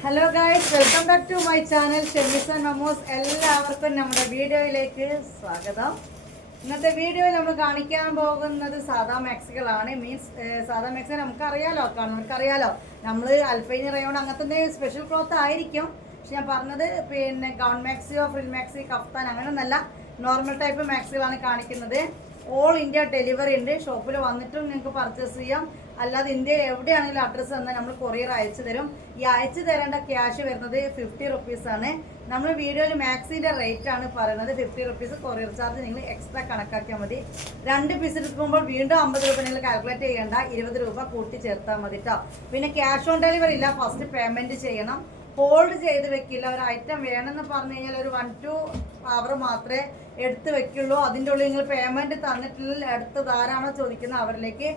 Hello guys welcome back to my channel ഷെമിസൺ മമോസ് എല്ലാവർക്കും നമ്മുടെ വീഡിയോയിലേക്ക് സ്വാഗതം. ഇന്നത്തെ വീഡിയോയിൽ നമ്മൾ കാണിക്കാൻ പോകുന്നത് സാധാ മാക്സികളാണ്. മീൻസ് സാധാ മാക്സികൾ നമുക്കറിയാലോ കാണുന്നവർക്കറിയാലോ. നമ്മൾ അൽഫൈനി റയോൺ അങ്ങനത്തെ സ്പെഷ്യൽ ക്ലോത്ത് ആയിരിക്കും. പക്ഷെ ഞാൻ പറഞ്ഞത് പിന്നെ ഗൗൺ മാക്സിയോ ഫ്രിൽ മാക്സി കഫ്താൻ അങ്ങനെ നല്ല നോർമൽ ടൈപ്പ് മാക്സികളാണ് കാണിക്കുന്നത്. ഓൾ ഇന്ത്യ ഡെലിവറി ഉണ്ട്. ഷോപ്പിൽ വന്നിട്ടും നിങ്ങൾക്ക് പർച്ചേസ് ചെയ്യാം. അല്ലാതെ ഇന്ത്യയിൽ എവിടെയാണെങ്കിലും അഡ്രസ്സ് തന്നാൽ നമ്മൾ കൊറിയർ അയച്ചു തരും. ഈ അയച്ചു തരേണ്ട ക്യാഷ് വരുന്നത് ഫിഫ്റ്റി റുപ്പീസ് ആണ്. നമ്മൾ വീഡിയോയിൽ മാക്സിന്റെ റേറ്റ് ആണ് പറയുന്നത്. ഫിഫ്റ്റി റുപ്പീസ് കൊറിയർ ചാർജ് നിങ്ങൾ എക്സ്ട്രാ കണക്കാക്കിയാൽ മതി. രണ്ട് പീസ് എടുക്കുമ്പോൾ വീണ്ടും അമ്പത് രൂപ നിങ്ങൾ കാൽക്കുലേറ്റ് ചെയ്യേണ്ട. ഇരുപത് രൂപ കൂട്ടി ചേർത്താൽ മതി കേട്ടോ പിന്നെ ക്യാഷ് ഓൺ ഡെലിവറി ഇല്ല. ഫസ്റ്റ് പേയ്മെന്റ് ചെയ്യണം. ഹോൾഡ് ചെയ്ത് വെക്കില്ല. ഒരു ഐറ്റം വേണമെന്ന് പറഞ്ഞു കഴിഞ്ഞാൽ ഒരു വൺ ടു അവർ മാത്രമേ എടുത്ത് വെക്കുള്ളൂ. അതിന്റെ ഉള്ളിൽ നിങ്ങൾ പേയ്മെന്റ് തന്നിട്ടില്ല. എടുത്ത് ധാരാളം ചോദിക്കുന്നത് അവരിലേക്ക്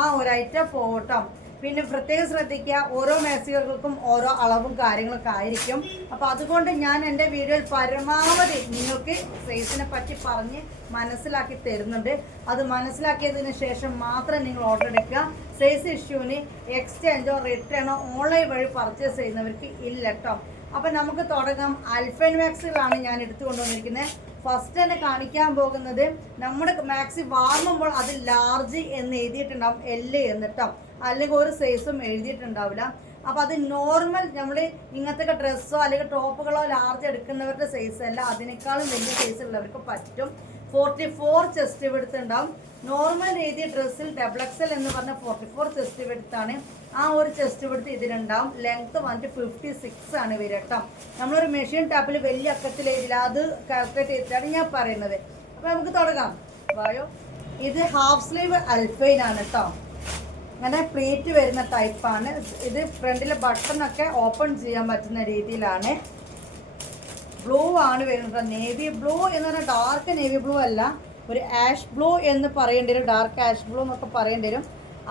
ആ ഒരു ഐറ്റം ഫോട്ടോ. പിന്നെ പ്രത്യേകം ശ്രദ്ധിക്കുക ഓരോ മേസികൾക്കും ഓരോ അളവും കാര്യങ്ങളൊക്കെ ആയിരിക്കും. അപ്പോൾ അതുകൊണ്ട് ഞാൻ എന്റെ വീഡിയോയിൽ പരമാവധി നിങ്ങൾക്ക് സൈസിനെ പറ്റി പറഞ്ഞ് മനസ്സിലാക്കി തരുന്നുണ്ട്. അത് മനസ്സിലാക്കിയതിന് ശേഷം മാത്രം നിങ്ങൾ ഓർഡർ എടുക്കുക. സൈസ് ഇഷ്യൂവിന് എക്സ്ചേഞ്ചോ റിട്ടേണോ ഓൺലൈൻ വഴി പർച്ചേസ് ചെയ്യുന്നവർക്ക് ഇല്ല കേട്ടോ അപ്പം നമുക്ക് തുടങ്ങാം. അൽഫൻ മാക്സുകളാണ് ഞാൻ എടുത്തു കൊണ്ടുവന്നിരിക്കുന്നത് ഫസ്റ്റ് തന്നെ കാണിക്കാൻ പോകുന്നത് നമ്മുടെ മാക്സി വാങ്ങുമ്പോൾ അത് ലാർജ് എന്ന് എഴുതിയിട്ടുണ്ടാവും എൽ എന്നിട്ടോ അല്ലെങ്കിൽ ഒരു സൈസും എഴുതിയിട്ടുണ്ടാവില്ല. അപ്പോൾ അത് നോർമൽ നമ്മൾ ഇങ്ങനത്തെ ഡ്രസ്സോ അല്ലെങ്കിൽ ടോപ്പുകളോ ലാർജ് എടുക്കുന്നവരുടെ സൈസ് അല്ല. അതിനേക്കാളും വലിയ സൈസ് ഉള്ളവർക്ക് പറ്റും. ഫോർട്ടി ഫോർ ചെസ്റ്റ് ഇവിടുത്തെ ഉണ്ടാവും. നോർമൽ രീതി ഡ്രസ്സിൽ ഡബിൾ എക്സൽ എന്ന് പറഞ്ഞ ഫോർട്ടി ഫോർ ചെസ്റ്റ് വെടുത്താണ് ആ ഒരു ചെസ്റ്റ് വെടുത്ത് ഇതിനുണ്ടാവും ലെങ്ത് വന്നിട്ട് ഫിഫ്റ്റി സിക്സ് ആണ് വരിക നമ്മളൊരു മെഷീൻ ടാപ്പിൽ വലിയ അക്കത്തിൽ എഴുതില്ല അത് കാൽക്കുലേറ്റ് ചെയ്തിട്ടാണ് ഞാൻ പറയുന്നത്. അപ്പോൾ നമുക്ക് തുടങ്ങാം. വായോ. ഇത് ഹാഫ് സ്ലീവ് അൽഫൈൻ ആണ് കേട്ടോ. അങ്ങനെ പ്ലേറ്റ് വരുന്ന ടൈപ്പാണ് ഇത് ഫ്രണ്ടിലെ ബട്ടണൊക്കെ ഓപ്പൺ ചെയ്യാൻ പറ്റുന്ന രീതിയിലാണ്. ബ്ലൂ ആണ് വരുന്നത്. നേവി ബ്ലൂ എന്ന് പറഞ്ഞാൽ ഡാർക്ക് നേവി ബ്ലൂ അല്ല. ഒരു ആഷ് ബ്ലൂ എന്ന് പറയേണ്ടി വരും ഡാർക്ക് ആഷ് ബ്ലൂ എന്നൊക്കെ പറയേണ്ടി വരും.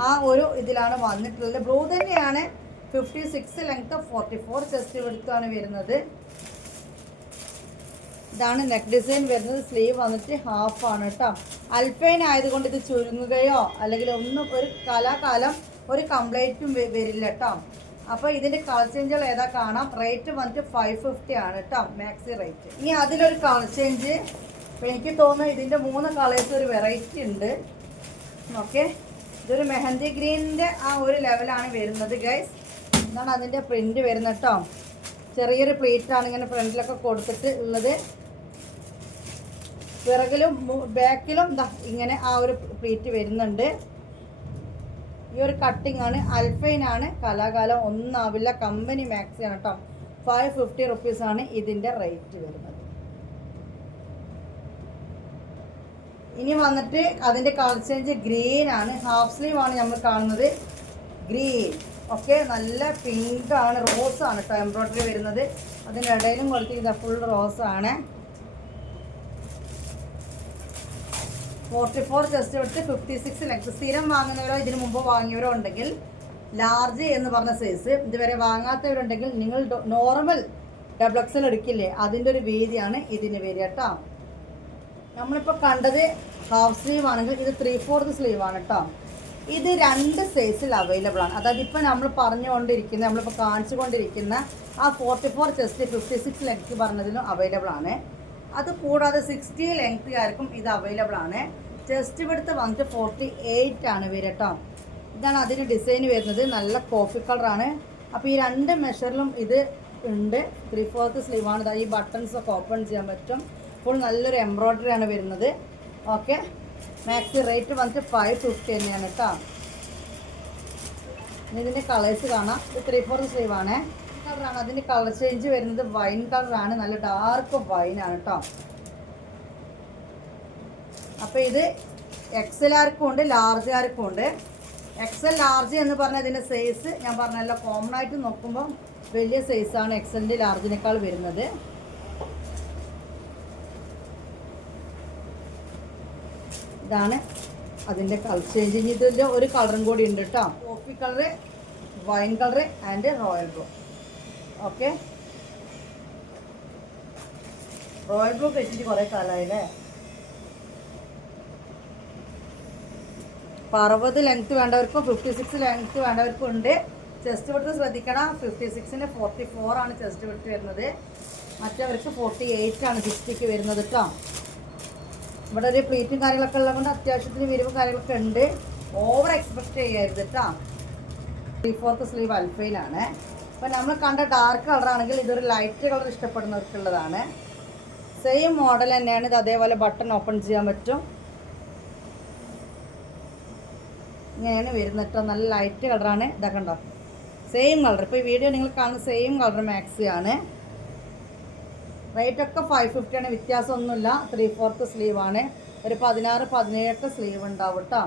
ആ ഒരു ഇതിലാണ് വന്നിട്ടുള്ളത്. ബ്ലൂ തന്നെയാണ് fifty six length forty four chest എടുത്താണ് വരുന്നത്. ഇതാണ് നെക്ക് ഡിസൈൻ വരുന്നത്. സ്ലീവ് വന്നിട്ട് ഹാഫ് ആണ് കേട്ടോ. അൽഫൈൻ ആയതുകൊണ്ട് ഇത് ചുരുങ്ങുകയോ അല്ലെങ്കിൽ ഒന്നും ഒരു കലാകാലം ഒരു കംപ്ലൈന്റും വരില്ല കേട്ടോ. അപ്പോൾ ഇതിന്റെ കളർ ഏതാ കാണാം? റേറ്റ് വന്നിട്ട് ഫൈവ് ഫിഫ്റ്റി ആണ് കേട്ടോ. മാക്സി റേറ്റ് ഇനി അതിലൊരു കളർ ചേഞ്ച് അപ്പോൾ എനിക്ക് തോന്നുന്നു ഇതിന്റെ മൂന്ന് കളേഴ്സ് ഒരു വെറൈറ്റി ഉണ്ട്. ഓക്കെ ഇതൊരു മെഹന്തി ഗ്രീനിന്റെ ആ ഒരു ലെവലാണ് വരുന്നത് ഗൈസ് എന്താണ് അതിന്റെ പ്രിന്റ് വരുന്നത് കേട്ടോ ചെറിയൊരു പ്ലേറ്റാണ് ഇങ്ങനെ ഫ്രണ്ടിലൊക്കെ കൊടുത്തിട്ട് ഉള്ളത്. പിറകിലും ബാക്കിലും ഇങ്ങനെ ആ ഒരു പ്ലേറ്റ് വരുന്നുണ്ട്. ഈ ഒരു കട്ടിംഗ് ആണ്. അൽഫൈനാണ് കലാകാലം ഒന്നാവില്ല. കമ്പനി മാക്സിയാണ് കേട്ടോ ഫൈവ് ഫിഫ്റ്റി റുപ്പീസ് ആണ് ഇതിന്റെ റേറ്റ് വരുന്നത്. ഇനി വന്നിട്ട് അതിന്റെ കളർ ചേഞ്ച് ഗ്രീൻ ആണ്. ഹാഫ് സ്ലീവ് ആണ് നമ്മൾ കാണുന്നത്. ഗ്രീൻ ഓക്കെ നല്ല പിങ്ക് ആണ്. റോസ് ആണ് കേട്ടോ എംബ്രോയ്ഡറി വരുന്നത്. അതിന്റെ ഇടയിലും കൊടുത്തിരിക്കുന്ന ഫുൾ റോസ് ആണ്. ഫോർട്ടി ഫോർ ചെസ്റ്റ് എടുത്ത് ഫിഫ്റ്റി സിക്സ് ലക്സ് സ്ഥിരം വാങ്ങുന്നവരോ ഇതിനു മുമ്പ് വാങ്ങിയവരോ ഉണ്ടെങ്കിൽ ലാർജ് എന്ന് പറഞ്ഞ സൈസ് ഇതുവരെ വാങ്ങാത്തവരുണ്ടെങ്കിൽ നിങ്ങൾ നോർമൽ ഡബിൾ എക്സൽ എടുക്കില്ലേ? അതിന്റെ ഒരു വീതിയാണ് ഇതിന് വരിക കേട്ടോ. നമ്മളിപ്പോൾ കണ്ടത് ഹാഫ് സ്ലീവ് ആണെങ്കിൽ ഇത് ത്രീ ഫോർത്ത് സ്ലീവ് ആണ് കേട്ടോ ഇത് രണ്ട് സൈസിൽ അവൈലബിൾ ആണ്. അതായത് ഇപ്പോൾ നമ്മൾ പറഞ്ഞുകൊണ്ടിരിക്കുന്ന നമ്മളിപ്പോൾ കാണിച്ചുകൊണ്ടിരിക്കുന്ന ആ forty four chest fifty six length പറഞ്ഞതിലും available ആണ്. അത് കൂടാതെ സിക്സ്റ്റി ആർക്കും ഇത് അവൈലബിൾ ആണ്. ചെസ്റ്റ് വിടുത്ത് വന്നിട്ട് ഫോർട്ടി എയ്റ്റ് ആണ് വരിക കേട്ടോ ഇതാണ് അതിന് ഡിസൈൻ വരുന്നത്. നല്ല കോഫി കളറാണ് അപ്പോൾ ഈ രണ്ട് മെഷറിലും ഇത് ഉണ്ട്. ത്രീ ഫോർത്ത് സ്ലീവാണ് ഈ ബട്ടൺസ് ഒക്കെ ഓപ്പൺ ചെയ്യാൻ പറ്റും. ഫുൾ നല്ലൊരു എംബ്രോയ്ഡറി ആണ് വരുന്നത്. ഓക്കെ മാക്സി റേറ്റ് വന്നിട്ട് ഫൈവ് ഫിഫ്റ്റി തന്നെയാണ് കേട്ടോ ഇതിന്റെ കളേഴ്സ് കാണാം. ഇത് ത്രീ ഫോർത്ത് സ്ലീവ് ആണ്. കളറാണ് അതിന്റെ കളർ ചേഞ്ച് വരുന്നത് വൈൻ കളറാണ് നല്ല ഡാർക്ക് വൈൻ ആണ് കേട്ടോ അപ്പോൾ ഇത് എക്സലാർക്കും ഉണ്ട് ലാർജ് ആർക്കും ഉണ്ട്. എക്സൽ ലാർജ് എന്ന് പറഞ്ഞാൽ ഇതിന്റെ സൈസ് ഞാൻ പറഞ്ഞല്ലോ കോമൺ ആയിട്ട് നോക്കുമ്പോൾ വലിയ സൈസാണ് എക്സലിന്റെ ലാർജിനേക്കാൾ വരുന്നത്. ഇതാണ് അതിന്റെ കളർ ചേഞ്ച് ഇതിൽ ഒരു കളറും കൂടി ഉണ്ട് കേട്ടോ coffee colour wine colour and royal blue okay royal blue കഴിച്ചിട്ട് കുറേ കാലമായില്ലേ അപ്പോൾ അറുപത് ലെങ്ത് വേണ്ടവർക്കും ഫിഫ്റ്റി സിക്സ് ലെങ്ത് വേണ്ടവർക്കും ഉണ്ട്. ചെസ്റ്റ് വിടുത്ത് ശ്രദ്ധിക്കണം. ഫിഫ്റ്റി സിക്സിന് ഫോർട്ടി ഫോർ ആണ് ചെസ്റ്റ് വിടുത്ത് വരുന്നത്. മറ്റവർക്ക് ഫോർട്ടി എയ്റ്റ് ആണ് ഫിഫ്റ്റിക്ക് വരുന്നത് കേട്ടോ ഇവിടെ ഒരു പ്ലീറ്റും കാര്യങ്ങളൊക്കെ ഉള്ളത് കൊണ്ട് അത്യാവശ്യത്തിന് വിരിവും കാര്യങ്ങളൊക്കെ ഉണ്ട്. ഓവർ എക്സ്പെക്ട് ചെയ്യരുത് കേട്ടോ ത്രീ ഫോർത്ത് സ്ലീവ് അൽഫയിലാണ് അപ്പം നമ്മൾ കണ്ട ഡാർക്ക് കളറാണെങ്കിൽ ഇതൊരു ലൈറ്റ് കളർ ഇഷ്ടപ്പെടുന്നവർക്കുള്ളതാണ്. സെയിം മോഡൽ തന്നെയാണ് ഇത് അതേപോലെ ബട്ടൺ ഓപ്പൺ ചെയ്യാൻ പറ്റും. ഇങ്ങനെയാണ് വരുന്നത് കേട്ടോ നല്ല ലൈറ്റ് കളറാണ് ഇതൊക്കെ ഉണ്ടോ സെയിം കളർ ഇപ്പോൾ ഈ വീഡിയോ നിങ്ങൾ കാണുന്ന സെയിം കളർ മാക്സിയാണ് റേറ്റ് ഒക്കെ ഫൈവ് ഫിഫ്റ്റി ആണ്. വ്യത്യാസമൊന്നുമില്ല. ത്രീ ഫോർത്ത് സ്ലീവ് ആണ്. ഒരു പതിനാറ് പതിനേഴൊക്കെ സ്ലീവ് ഉണ്ടാവും കേട്ടോ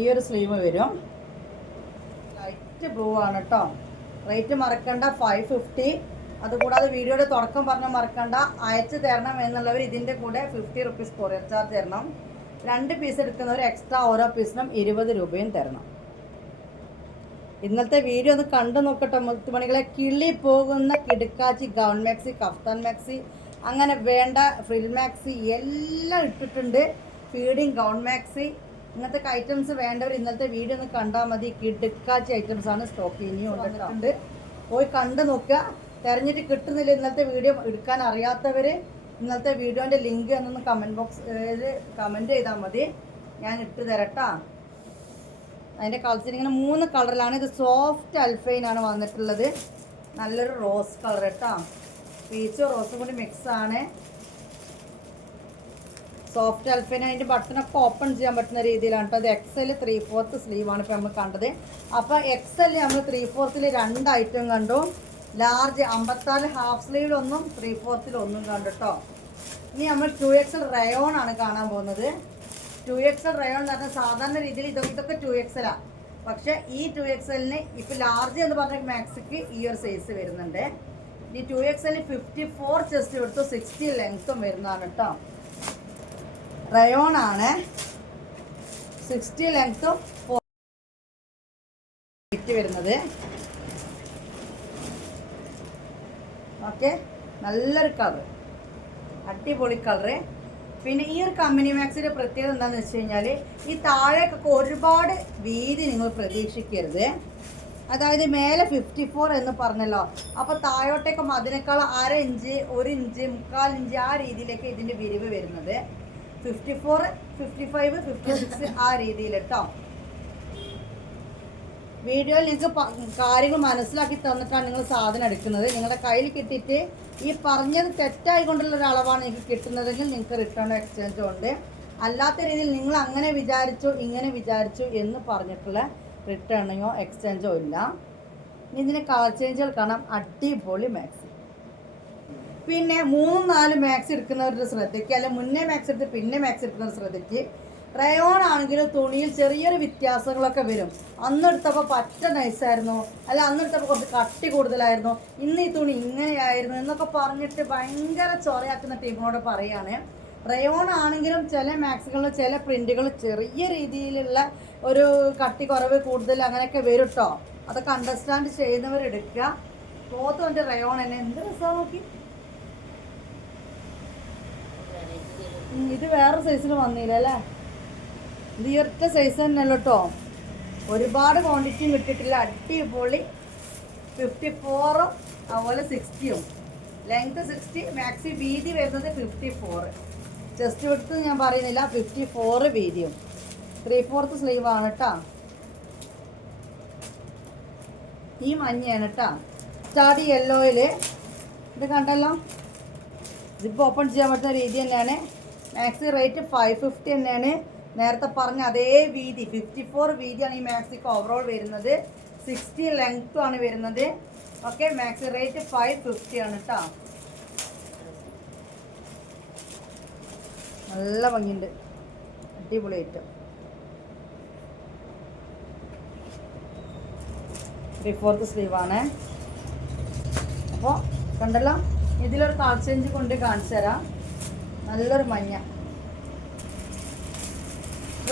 ഈ ഒരു സ്ലീവ് വരും. ലൈറ്റ് ബ്ലൂ ആണ് കേട്ടോ റേറ്റ് മറക്കണ്ട. ഫൈവ് ഫിഫ്റ്റി അതുകൂടാതെ വീഡിയോയുടെ തുടക്കം പറഞ്ഞാൽ മറക്കണ്ട. അയച്ചു തരണം എന്നുള്ളവർ ഇതിന്റെ കൂടെ ഫിഫ്റ്റി റുപ്പീസ് കൊറിയർ ചാർജ് തരണം. രണ്ട് പീസ് എടുക്കുന്നവർ എക്സ്ട്രാ ഓരോ പീസിനും ഇരുപത് രൂപയും തരണം. ഇന്നത്തെ വീഡിയോ ഒന്ന് കണ്ടു നോക്കട്ടെ. മുത്തുമണികളെ കിളി പോകുന്ന കിടുക്കാച്ചി ഗൗൺ മാക്സി കഫ്താൻ മാക്സി അങ്ങനെ വേണ്ട ഫ്രിൽ മാക്സി എല്ലാം ഇട്ടിട്ടുണ്ട്. Feeding gown maxi. ഇങ്ങനത്തെ ഐറ്റംസ് വേണ്ടവർ ഇന്നത്തെ വീഡിയോ ഒന്ന് കണ്ടാൽ മതി. കിടുക്കാച്ചി ഐറ്റംസ് ആണ് സ്റ്റോക്ക് ഇനിയും വന്നിട്ടുണ്ട്. പോയി കണ്ടു നോക്കുക. തിരഞ്ഞിട്ട് കിട്ടുന്നില്ല ഇന്നത്തെ വീഡിയോ എടുക്കാൻ അറിയാത്തവർ ഇന്നത്തെ വീഡിയോന്റെ ലിങ്ക് എന്നൊന്ന് കമന്റ് ബോക്സിൽ കമന്റ് ചെയ്താൽ മതി. ഞാൻ ഇട്ട് തരട്ടാ അതിന്റെ കളർ ഇങ്ങനെ മൂന്ന് കളറിലാണ് ഇത് സോഫ്റ്റ് അൽഫൈനാണ് വന്നിട്ടുള്ളത്. നല്ലൊരു റോസ് കളർ കേട്ടോ. പീച്ചും റോസും കൂടി മിക്സ് ആണ്. സോഫ്റ്റ് അൽഫൈൻ അതിന്റെ ബട്ടണൊക്കെ ഓപ്പൺ ചെയ്യാൻ പറ്റുന്ന രീതിയിലാണ്. കേട്ടോ അത് എക്സൽ ത്രീ ഫോർത്ത് സ്ലീവാണ് ഇപ്പോൾ നമ്മൾ കണ്ടത്. അപ്പോൾ എക്സൽ നമ്മൾ ത്രീ ഫോർത്തിൽ രണ്ട് ഐറ്റം കണ്ടു. ലാർജ് അമ്പത്താറ് ഹാഫ് സ്ലീവിലൊന്നും ത്രീ ഫോർത്തിലൊന്നും കണ്ടു കേട്ടോ ഇനി നമ്മൾ ടു എക്സൽ റയോൺ ആണ് കാണാൻ പോകുന്നത്. ടു എക്സൽ റയോൺ എന്ന് പറഞ്ഞാൽ സാധാരണ രീതിയിൽ ഇതൊക്കെ ഇതൊക്കെ ടു എക്സലാണ് പക്ഷെ ഈ ടു എക്സലിന് ഇപ്പം ലാർജ് എന്ന് പറഞ്ഞ മാക്സിക്ക് ഈ ഒരു സൈസ് വരുന്നുണ്ട്. ഈ ടു എക്സലിന് ഫിഫ്റ്റി ഫോർ ചെസ്റ്റ് എടുത്തു സിക്സ്റ്റി ലെങ്ത്തും വരുന്നതാണ് കേട്ടോ റയോൺ ആണ്. സിക്സ്റ്റി ലെങ്ത്തും ഫോർ വരുന്നത്. ഓക്കെ നല്ലൊരു കളർ അടിപൊളി കളറ് പിന്നെ ഈ ഒരു കമ്പനി മാക്സിന്റെ പ്രത്യേകത എന്താണെന്ന് വെച്ച് കഴിഞ്ഞാൽ ഈ താഴേക്കൊക്കെ ഒരുപാട് വീതി നിങ്ങൾ പ്രതീക്ഷിക്കരുത്. അതായത് മേലെ ഫിഫ്റ്റി ഫോർ എന്ന് പറഞ്ഞല്ലോ. അപ്പോൾ താഴോട്ടേക്ക് അതിനേക്കാൾ അര ഇഞ്ച് ഒരു ഇഞ്ച് മുക്കാൽ ഇഞ്ച് ആ രീതിയിലേക്ക് ഇതിന്റെ വിരിവ് വരുന്നത്. Fifty four fifty five fifty six ആ രീതിയിൽ കേട്ടോ വീഡിയോയിൽ നിങ്ങൾക്ക് കാര്യങ്ങൾ മനസ്സിലാക്കി തന്നിട്ടാണ് നിങ്ങൾ സാധനം എടുക്കുന്നത്. നിങ്ങളുടെ കയ്യിൽ കിട്ടിയിട്ട് ഈ പറഞ്ഞത് തെറ്റായി കൊണ്ടുള്ള ഒരു അളവാണ് നിങ്ങൾക്ക് കിട്ടുന്നതെങ്കിൽ നിങ്ങൾക്ക് റിട്ടേൺ എക്സ്ചേഞ്ച് ഉണ്ട്. അല്ലാത്ത രീതിയിൽ നിങ്ങൾ അങ്ങനെ വിചാരിച്ചു ഇങ്ങനെ വിചാരിച്ചു എന്ന് പറഞ്ഞിട്ടുള്ള റിട്ടേണോ എക്സ്ചേഞ്ചോ ഇല്ല. ഇതിന് കളർ ചേഞ്ചുകൾ കാണാം. അടിപൊളി മാക്സ് പിന്നെ മൂന്നും നാലും മാക്സ് എടുക്കുന്നവരുടെ ശ്രദ്ധിക്കുക അല്ലെ മുന്നേ മാക്സ് എടുത്ത് പിന്നെ മാക്സ് എടുക്കുന്നവർ ശ്രദ്ധിക്കുക റയോൺ ആണെങ്കിലും തുണിയിൽ ചെറിയൊരു വ്യത്യാസങ്ങളൊക്കെ വരും. അന്നെടുത്തപ്പോൾ പറ്റ നൈസായിരുന്നു അല്ല അന്നെടുത്തപ്പോൾ കുറച്ച് കട്ടി കൂടുതലായിരുന്നു. ഇന്ന് ഈ തുണി ഇങ്ങനെയായിരുന്നു എന്നൊക്കെ പറഞ്ഞിട്ട് ഭയങ്കര ചൊറയാക്കുന്ന ടീമിനോട് പറയുകയാണ് റയോൺ ആണെങ്കിലും ചില മാക്സുകളിൽ ചില പ്രിന്റുകൾ ചെറിയ രീതിയിലുള്ള ഒരു കട്ടി കുറവ് കൂടുതൽ അങ്ങനെയൊക്കെ വരും കേട്ടോ അതൊക്കെ അണ്ടർസ്റ്റാൻഡ് ചെയ്യുന്നവരെടുക്കുക ക്ലോത്ത് വന്നിട്ട് റയോൺ തന്നെ. എന്ത് രസമാണ് നോക്കി. ഇത് വേറെ സൈസിൽ വന്നില്ല അല്ലേ? ഇത് സൈസ് തന്നെയല്ലോ കേട്ടോ ഒരുപാട് ക്വാണ്ടിറ്റിയും കിട്ടിയിട്ടില്ല. അടിപൊളി ഫിഫ്റ്റി ഫോറും അതുപോലെ സിക്സ്റ്റിയും ലെങ്ത് സിക്സ്റ്റി മാക്സി വീതി വരുന്നത് ഫിഫ്റ്റി ഫോറ് ചെസ്റ്റ് വിടുത്ത് ഞാൻ പറയുന്നില്ല ഫിഫ്റ്റി ഫോറ് വീതിയും. ത്രീ ഫോർത്ത് സ്ലീവ് ആണ് കേട്ടോ ഈ മഞ്ഞയാണ് കേട്ടോ സ്റ്റാർട്ട് യെല്ലോയിൽ ഇത് കണ്ടല്ലോ? ഇതിപ്പോൾ ഓപ്പൺ ചെയ്യാൻ പറ്റുന്ന രീതി തന്നെയാണ്. മാക്സി റേറ്റ് ഫൈവ് ഫിഫ്റ്റി തന്നെയാണ്. നേരത്തെ പറഞ്ഞ അതേ വീതി ഫിഫ്റ്റി ഫോർ വീതിയാണ് ഈ മാക്സിക്ക് ഓവറോൾ വരുന്നത്. സിക്സ്റ്റി ലെങ്ത്തും ആണ് വരുന്നത്. Okay maxi rate five fifty ആണ് കേട്ടോ നല്ല ഭംഗിയുണ്ട്. അടിപൊളി ഐറ്റം ത്രീ ഫോർത്ത് സ്ലീവാണ് അപ്പോൾ കണ്ടല്ലോ? ഇതിലൊരു കളർ ചേഞ്ച് കൊണ്ട് കാണിച്ചു തരാം നല്ലൊരു മഞ്ഞ.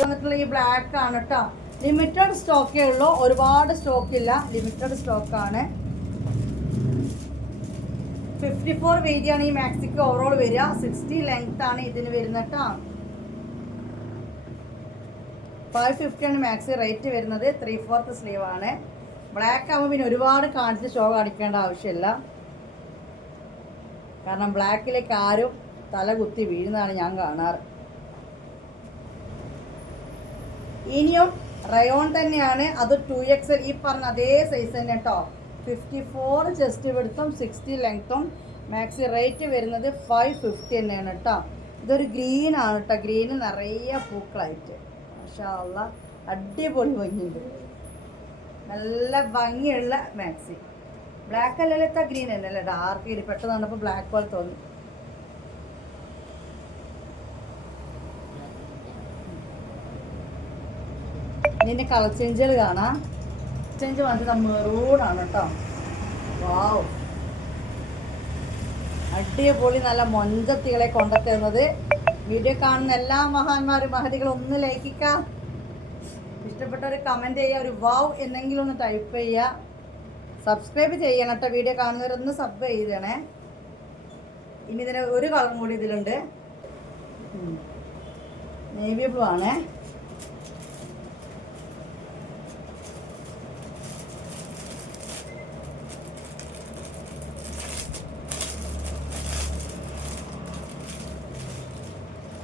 വന്നിട്ടുള്ള ഈ ബ്ലാക്ക് ആണ് കേട്ടോ ലിമിറ്റഡ് സ്റ്റോക്കേ ഉള്ളൂ. ഒരുപാട് സ്റ്റോക്ക് ഇല്ല. ലിമിറ്റഡ് സ്റ്റോക്കാണ് ഫിഫ്റ്റി ഫോർ ആണ് ഈ മാക്സിക്ക് ഓവറോൾ വരിക. സിക്സ്റ്റി ലെങ്ത് ആണ് ഇതിന് വരുന്നത് കേട്ടോ ഫൈവ് ഫിഫ്റ്റി ആണ് മാക്സി റേറ്റ് വരുന്നത്. ത്രീ ഫോർത്ത് സ്ലീവ് ആണ്. ബ്ലാക്ക് ആകുമ്പോൾ പിന്നെ ഒരുപാട് കാണിച്ച് ഷോ കാണിക്കേണ്ട ആവശ്യമില്ല. കാരണം ബ്ലാക്കിലേക്ക് ആരും തല കുത്തി വീഴുന്നതാണ് ഞാൻ കാണാറ്. ഇനിയും റയോൺ തന്നെയാണ്. അത് ടു എക്സ് ഈ പറഞ്ഞ അതേ സൈസ് തന്നെ കേട്ടോ ഫിഫ്റ്റി ഫോർ ചെസ്റ്റ് വിടുത്തും സിക്സ്റ്റി ലെങ്ത്തും മാക്സി റേറ്റ് വരുന്നത് ഫൈവ് ഫിഫ്റ്റി തന്നെയാണ് കേട്ടോ ഇതൊരു ഗ്രീൻ ആണ് കേട്ടോ ഗ്രീന് നിറയെ പൂക്കളായിട്ട് പക്ഷേ അടിപൊളി ഭംഗിയുണ്ട്. നല്ല ഭംഗിയുള്ള മാക്സി ബ്ലാക്ക് അല്ലല്ലോ ഗ്രീൻ അല്ലല്ലോ ഡാർക്ക് പെട്ടെന്ന് കണ്ടപ്പോൾ ബ്ലാക്ക് പോലെ തോന്നി. ഇതിന്റെ കളർ ചേഞ്ചുകൾ കാണാം. ചേഞ്ച് വന്നിട്ട് മെറൂണാണ് കേട്ടോ വാവ് അടിപൊളി നല്ല മൊഞ്ചത്തികളെ കൊണ്ടെത്തുന്നത്. വീഡിയോ കാണുന്ന എല്ലാ മഹാന്മാരും മഹതികളും ഒന്ന് ലൈക്കിക്ക. ഇഷ്ടപ്പെട്ട ഒരു കമന്റ് ചെയ്യുക ഒരു വാവ് എന്നെങ്കിലും ഒന്ന് ടൈപ്പ് ചെയ്യുക. സബ്സ്ക്രൈബ് ചെയ്യണം കേട്ടോ വീഡിയോ കാണുന്നവരൊന്ന് സബ് ചെയ്തണേ. ഇനി ഇതിന് ഒരു കളറും കൂടി ഇതിലുണ്ട്. നേവി ബ്ലൂ ആണേ.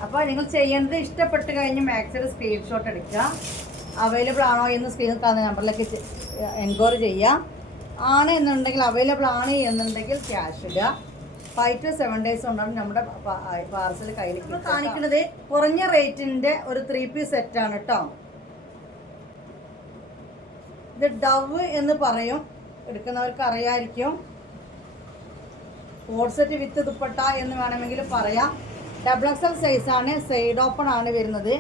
അപ്പോൾ നിങ്ങൾ ചെയ്യേണ്ടത് ഇഷ്ടപ്പെട്ട് കഴിഞ്ഞ് മാക്സിയുടെ സ്ക്രീൻഷോട്ട് എടുക്കുക. അവൈലബിൾ ആണോ എന്ന് സ്ക്രീനിൽ തന്ന നമ്പറിലേക്ക് എൻക്വയറി ചെയ്യുക. ആണ് എന്നുണ്ടെങ്കിൽ അവൈലബിൾ ആണ് എന്നുണ്ടെങ്കിൽ ക്യാഷ് ഇടുക. ഫൈവ് ടു സെവൻ ഡേയ്സ് കൊണ്ടാണ് നമ്മുടെ പാർസൽ കയ്യിൽ കാണിക്കുന്നത് കുറഞ്ഞ റേറ്റിന്റെ ഒരു ത്രീ പീസ് സെറ്റാണ് കേട്ടോ ഇത് ഡവ് എന്ന് പറയും. എടുക്കുന്നവർക്ക് അറിയായിരിക്കും. കോഡ് സെറ്റ് വിത്ത് ദുപ്പട്ട എന്ന് വേണമെങ്കിൽ പറയാം. ഡബിൾ എക്സ് എൽ സൈസാണ് സൈഡ് ഓപ്പൺ ആണ് വരുന്നത്.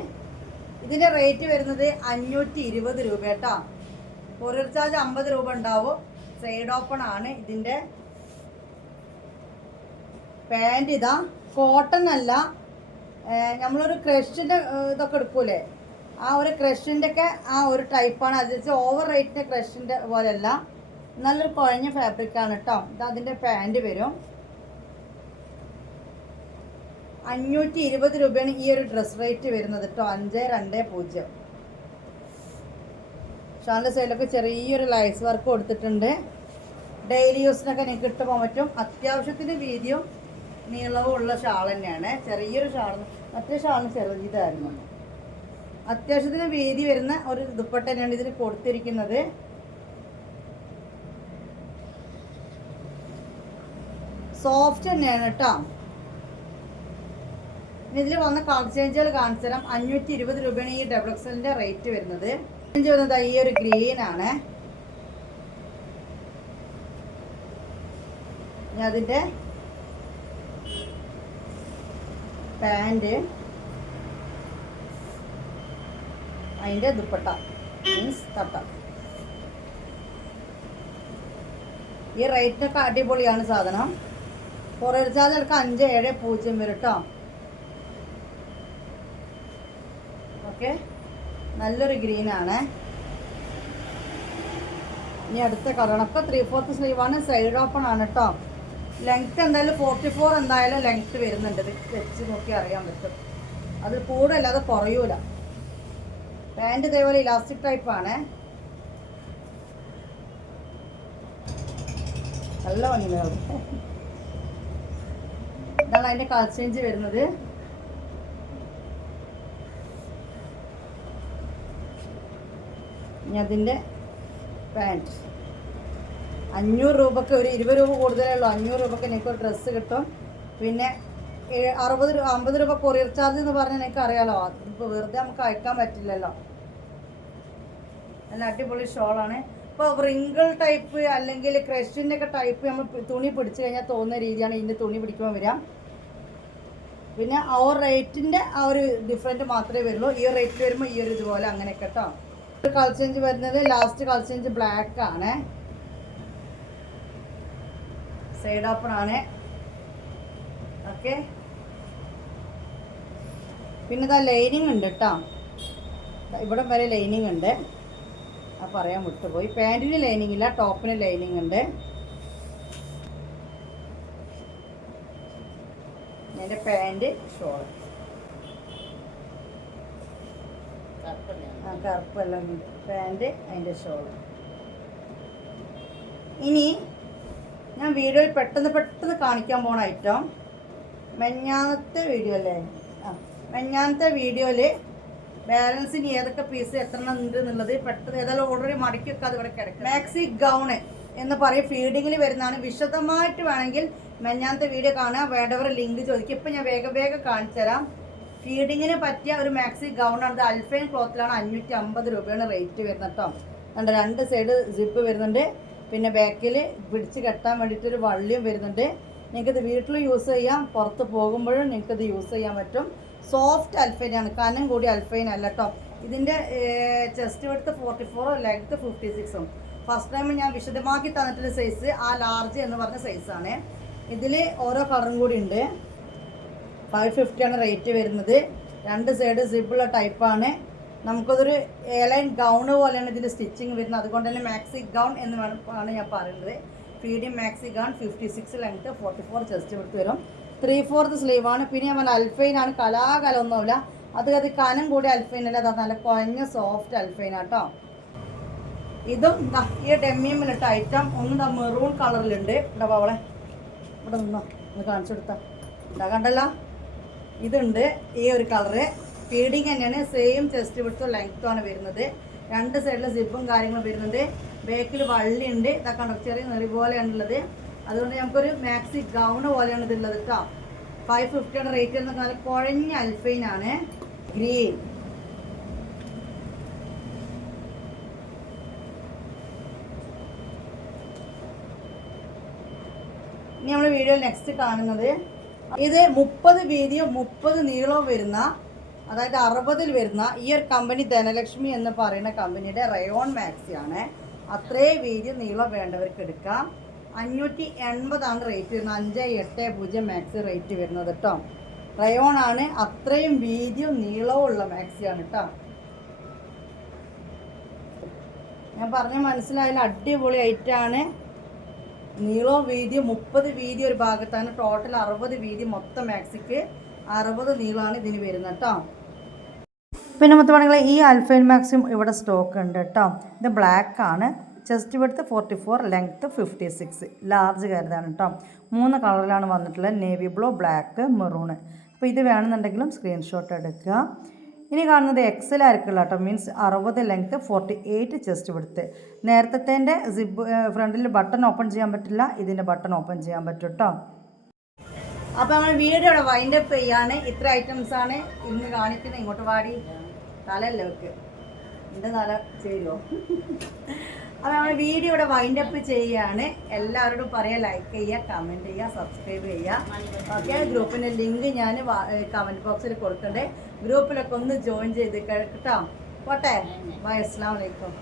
ഇതിന്റെ റേറ്റ് വരുന്നത് അഞ്ഞൂറ്റി ഇരുപത് രൂപ കേട്ടോ. കൊറിയർ ചാർജ് അമ്പത് രൂപ ഉണ്ടാവും. സൈഡ് ഓപ്പൺ ആണ് ഇതിന്റെ പാന്റ് ഇതാ കോട്ടൺ അല്ല. നമ്മളൊരു ക്രഷിന്റെ ഇതൊക്കെ എടുക്കൂലേ? ആ ഒരു ക്രഷിന്റെ ഒക്കെ ആ ഒരു ടൈപ്പാണ് അതിൽ ഓവർ റേറ്റിന്റെ ക്രഷിന്റെ പോലെയല്ല. നല്ലൊരു കുഴഞ്ഞ ഫാബ്രിക്കാണ് കേട്ടോ. ഇത് അതിന്റെ പാന്റ് വരും. അഞ്ഞൂറ്റി ഇരുപത് രൂപയാണ് ഈ ഒരു ഡ്രസ് റേറ്റ് വരുന്നത് കേട്ടോ അഞ്ച് രണ്ട് പൂജ്യം. ഷാളിന്റെ സൈഡിലൊക്കെ ചെറിയൊരു ലൈസ് വർക്ക് കൊടുത്തിട്ടുണ്ട്. ഡെയിലി യൂസിനൊക്കെ നിങ്ങൾക്ക് ഇട്ട് പോകാൻ പറ്റും. അത്യാവശ്യത്തിന് വീതിയും നീളവും ഉള്ള ഷാൾ തന്നെയാണ്. ചെറിയൊരു ഷാൾ മറ്റേ ഷാളിന് ചെറുതായിരുന്നു അത്യാവശ്യത്തിന് വീതി വരുന്ന ഒരു ദുപ്പട്ട തന്നെയാണ് ഇതിന് കൊടുത്തിരിക്കുന്നത്. സോഫ്റ്റ് തന്നെയാണ് കേട്ടോ ഇനി ഇതിൽ വന്ന കളർ ചേഞ്ചുകൾ കാണിച്ചു തരാം. അഞ്ഞൂറ്റി ഇരുപത് രൂപയാണ് ഈ ഡബിൾ എക്സലിന്റെ റേറ്റ് വരുന്നത്. ചേഞ്ച് ഈ ഒരു ഗ്രീൻ ആണ്. അതിന്റെ പാന്റ് അതിന്റെ ദുപ്പട്ട മീൻസ് തട്ട. ഈ റേറ്റിനൊക്കെ അടിപൊളിയാണ് സാധനം. കൊറിയർ ചാർജ് എടുക്കാം അഞ്ച് ഏഴ് പൂജ്യം വരും കേട്ടോ ഓക്കെ നല്ലൊരു ഗ്രീനാണ് ഇനി അടുത്ത കളറാണ് ഒക്കെ ത്രീ ഫോർത്ത് സ്ലീവാണ് സൈഡ് ഓപ്പൺ ആണ് കേട്ടോ ലെങ്ത്ത് എന്തായാലും ഫോർട്ടി ഫോർ എന്തായാലും ലെങ്ത്ത് വരുന്നുണ്ട്. വെച്ച് നോക്കി അറിയാൻ പറ്റും. അത് കൂടല്ല അത് കുറയൂല. പാന്റ് ഇതേപോലെ ഇലാസ്റ്റിക് ടൈപ്പാണ് നല്ല ഭംഗിയാണ് ഇതാണ് അതിന്റെ കളർ ചേഞ്ച് വരുന്നത്. ഇനി അതിന്റെ പാന്റ് അഞ്ഞൂറ് രൂപക്ക് ഒരു ഇരുപത് രൂപ കൂടുതലേ ഉള്ളൂ. അഞ്ഞൂറ് രൂപക്ക് നിങ്ങൾക്ക് ഒരു ഡ്രസ്സ് കിട്ടും. പിന്നെ അറുപത് രൂപ അമ്പത് രൂപ കൊറിയർ ചാർജ് എന്ന് പറഞ്ഞാൽ നിങ്ങൾക്ക് അറിയാലോ. അതിപ്പോൾ വെറുതെ നമുക്ക് അയക്കാൻ പറ്റില്ലല്ലോ. നല്ല അടിപൊളി ഷോളാണ് ഇപ്പോൾ റിങ്കിൾ ടൈപ്പ് അല്ലെങ്കിൽ ക്രഷിന്റെ ഒക്കെ ടൈപ്പ് നമ്മൾ തുണി പിടിച്ചു കഴിഞ്ഞാൽ തോന്നുന്ന രീതിയാണ് ഇതിന്റെ തുണി പിടിക്കുമ്പോൾ വരാം പിന്നെ ആ റേറ്റിന്റെ ആ ഒരു ഡിഫറെന്റ് മാത്രമേ വരുള്ളൂ. ഈ റേറ്റ് വരുമ്പോൾ ഈ ഒരു ഇതുപോലെ അങ്ങനെയൊക്കെ കേട്ടോ ഒരു കളർ ചേഞ്ച് വരുന്നത് ലാസ്റ്റ് കളർ ചേഞ്ച് ബ്ലാക്ക് ആണ്. സൈഡ് ഓപ്പൺ ആണ്. ഓക്കെ പിന്നെ ഇതാ ലൈനിങ് ഉണ്ട് കേട്ടോ ഇവിടെ വരെ ലൈനിങ് ഉണ്ട്. ആ പറയാൻ വിട്ടുപോയി. പാന്റിന് ലൈനിങ് ഇല്ല ടോപ്പിന് ലൈനിങ് ഉണ്ട്. എന്റെ പാന്റ് ഷോൾ ആ കറുപ്പെല്ലാം പാന്റ് പാന്റ് അതിന്റെ ഷോളും ഇനി ഞാൻ വീഡിയോയിൽ പെട്ടെന്ന് പെട്ടെന്ന് കാണിക്കാൻ പോണ ഐറ്റം മെഞ്ഞാനത്തെ വീഡിയോ അല്ലേ ആ മെഞ്ഞാനത്തെ വീഡിയോയിൽ ബാലൻസിന് ഏതൊക്കെ പീസ് എത്ര ഉണ്ട് എന്നുള്ളത് പെട്ടെന്ന് ഏതായാലും ഓർഡർ മടക്കി വെക്കാതെ ഇവിടെ കിടക്കും മാക്സി ഗൗണ് എന്ന് പറയും. ഫീഡിങ്ങിൽ വരുന്നതാണ്. വിശദമായിട്ട് വേണമെങ്കിൽ മെഞ്ഞാനത്തെ വീഡിയോ കാണുക. വേണ്ടവർ ലിങ്ക് ചോദിക്കും. ഇപ്പം ഞാൻ വേഗം വേഗം കാണിച്ചു തരാം ഫീഡിങ്ങിന് പറ്റിയ ഒരു മാക്സി ഗൗൺ ആണ്. ഇത് അൽഫൈൻ ക്ലോത്തിലാണ് അഞ്ഞൂറ്റി അമ്പത് രൂപയാണ് റേറ്റ് വരുന്നത് കേട്ടോ കണ്ട രണ്ട് സൈഡ് സിപ്പ് വരുന്നുണ്ട്. പിന്നെ ബാക്കിൽ പിടിച്ച് കെട്ടാൻ വേണ്ടിയിട്ട് ഒരു വള്ളിയും വരുന്നുണ്ട്. നിങ്ങൾക്കിത് വീട്ടിൽ യൂസ് ചെയ്യാം. പുറത്ത് പോകുമ്പോഴും നിങ്ങൾക്കിത് യൂസ് ചെയ്യാൻ പറ്റും. സോഫ്റ്റ് അൽഫൈനാണ് കനം കൂടി അൽഫൈൻ അല്ല കേട്ടോ ഇതിന്റെ ചെസ്റ്റ് എടുത്ത് ഫോർട്ടി ഫോറും ലെങ്ത്ത് ഫിഫ്റ്റി സിക്സും ഫസ്റ്റ് ടൈം ഞാൻ വിശദമാക്കി തന്നിട്ടുള്ള സൈസ് ആ ലാർജ് എന്ന് പറഞ്ഞ സൈസാണ് ഇതിൽ ഓരോ കളറും കൂടി ഉണ്ട്. ഫൈവ് ഫിഫ്റ്റിയാണ് റേറ്റ് വരുന്നത്. രണ്ട് സൈഡ് സിബിളുള്ള ടൈപ്പാണ് നമുക്കതൊരു എയർലൈൻ ഗൗണ് പോലെയാണ് ഇതിന്റെ സ്റ്റിച്ചിങ് വരുന്നത്. അതുകൊണ്ട് തന്നെ മാക്സി ഗൗൺ എന്ന് ആണ് ഞാൻ പറയുന്നത്. ഫീഡിയം maxi gown fifty six length forty four chest എടുത്ത് വരും. ത്രീ ഫോർത്ത് സ്ലീവാണ് പിന്നെ ഞാൻ അൽഫൈനാണ് കലാകലൊന്നുമില്ല അത് അത് കനം കൂടി അൽഫൈൻ അല്ല. അത് നല്ല കുഴഞ്ഞ സോഫ്റ്റ് അൽഫൈനാട്ടോ ഇതും ഈ ഡെമ്മിയമ്മിലിട്ട ഐറ്റം ഒന്ന് ദാ മെറൂൺ കളറിലുണ്ട് ഇവിടെ അവളെ ഇവിടെ നിന്നോ. ഒന്ന് കാണിച്ചു കൊടുത്താ. ഇതാ കണ്ടല്ലോ. ഇതുണ്ട് ഈ ഒരു കളറ്. ഫീഡിങ് തന്നെയാണ്. സെയിം ചെസ്റ്റ് വിടുത്തും ലെങ്ത്തുമാണ് വരുന്നത്. രണ്ട് സൈഡിൽ സിബും കാര്യങ്ങളും വരുന്നുണ്ട്. ബാക്കിൽ വള്ളിയുണ്ട് ഇതൊക്കെ കണ്ടോ? ചെറിയ നെറി പോലെയാണുള്ളത് അതുകൊണ്ട് നമുക്കൊരു മാക്സി ഗൗൺ പോലെയാണ് ഇതുള്ളത് കേട്ടോ ഫൈവ് ഫിഫ്റ്റിയുടെ റേറ്റ് വരുന്നത്. നല്ല കുഴഞ്ഞ അൽഫൈനാണ് ഗ്രീൻ ഇനി നമ്മൾ വീഡിയോ നെക്സ്റ്റ് കാണുന്നത് ഇത് മുപ്പത് വീതിയും മുപ്പത് നീളവും വരുന്ന അതായത് അറുപതിൽ വരുന്ന ഈ ഒരു കമ്പനി ധനലക്ഷ്മി എന്ന് പറയുന്ന കമ്പനിയുടെ റയോൺ മാക്സി ആണ്. അത്രയും വീതി നീളം വേണ്ടവർക്ക് എടുക്കാം. അഞ്ഞൂറ്റി എൺപതാണ് റേറ്റ് വരുന്നത്. അഞ്ച് എട്ട് പൂജ്യം മാക്സി റേറ്റ് വരുന്നത് കേട്ടോ റയോൺ ആണ് അത്രയും വീതിയും നീളവും ഉള്ള മാക്സിയാണ് കേട്ടോ ഞാൻ പറഞ്ഞ മനസ്സിലായാലും അടിപൊളി ഐറ്റാണ് നീളവും വീതിയും മുപ്പത് വീതി ഒരു ഭാഗത്താണ്. ടോട്ടൽ അറുപത് വീതി മൊത്തം മാക്സിക്ക് അറുപത് നീളമാണ് ഇതിന് വരുന്നത് കേട്ടോ പിന്നെ മൊത്തമാണെങ്കിൽ ഈ അൽഫൈൻ മാക്സിം ഇവിടെ സ്റ്റോക്ക് ഉണ്ട് കേട്ടോ ഇത് ബ്ലാക്ക് ആണ്. ചെസ്റ്റ് വിടുത്ത് forty four length fifty six large കരുതാണ് കേട്ടോ മൂന്ന് കളറിലാണ് വന്നിട്ടുള്ളത്. നേവി ബ്ലൂ ബ്ലാക്ക് മെറൂണ് അപ്പോൾ ഇത് വേണമെന്നുണ്ടെങ്കിലും സ്ക്രീൻഷോട്ട് എടുക്കുക. ഇനി കാണുന്നത് എക്സൽ ആയിരിക്കുള്ള കേട്ടോ മീൻസ് അറുപത് ലെങ്ത്ത് ഫോർട്ടി എയ്റ്റ് ചെസ്റ്റ് വിടുത്ത് നേരത്തെ സിബ് ഫ്രണ്ടിൽ ബട്ടൺ ഓപ്പൺ ചെയ്യാൻ പറ്റില്ല. ഇതിന്റെ ബട്ടൺ ഓപ്പൺ ചെയ്യാൻ പറ്റും കേട്ടോ അപ്പോൾ നമ്മൾ വീഡിയോ വൈൻഡ് അപ്പ് ചെയ്യാണ്. ഇത്ര ഐറ്റംസ് ആണ് ഇന്ന് കാണിക്കുന്നത്. ഇങ്ങോട്ട് വാടി. തലയല്ലേ വെക്ക്. എന്റെ തല ചെയ്യുമോ അപ്പോൾ നമ്മൾ വീഡിയോ ഇവിടെ വൈൻഡ് അപ്പ് ചെയ്യുകയാണ്. എല്ലാവരോടും പറയാം ലൈക്ക് ചെയ്യുക കമന്റ് ചെയ്യുക സബ്സ്ക്രൈബ് ചെയ്യുക. ഓക്കെ ഗ്രൂപ്പിന്റെ ലിങ്ക് ഞാൻ കമന്റ് ബോക്സിൽ കൊടുക്കണ്ടേ. ഗ്രൂപ്പിലൊക്കെ ഒന്ന് ജോയിൻ ചെയ്ത് കേട്ടോ. പോട്ടെ? ബൈ അസ്സാം വലൈക്കും